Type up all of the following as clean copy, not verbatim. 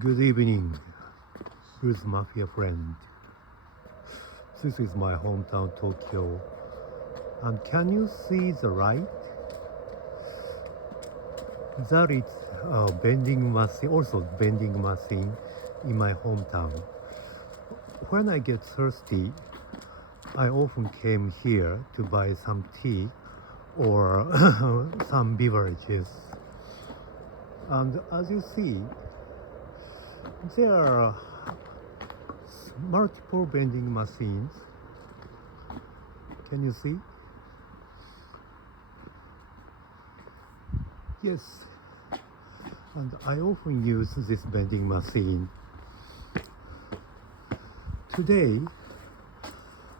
Good evening, Bruce Mafia friend. This is my hometown Tokyo. And can you see the light? That is a vending machine, also vending machine in my hometown. When I get thirsty, I often came here to buy some tea or some beverages. And as you see, there are multiple vending machines. Can you see? Yes. And I often use this vending machine. Today,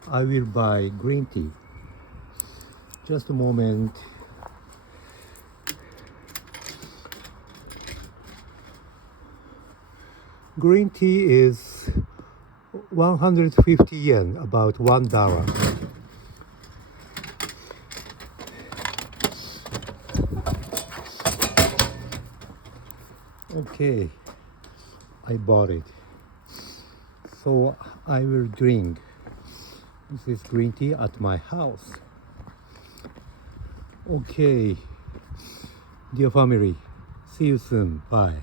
I will buy green tea. Just a moment. Green tea is 150 yen, about $1. Okay, I bought it. So I will drink this green tea at my house. Okay, dear family, see you soon. Bye.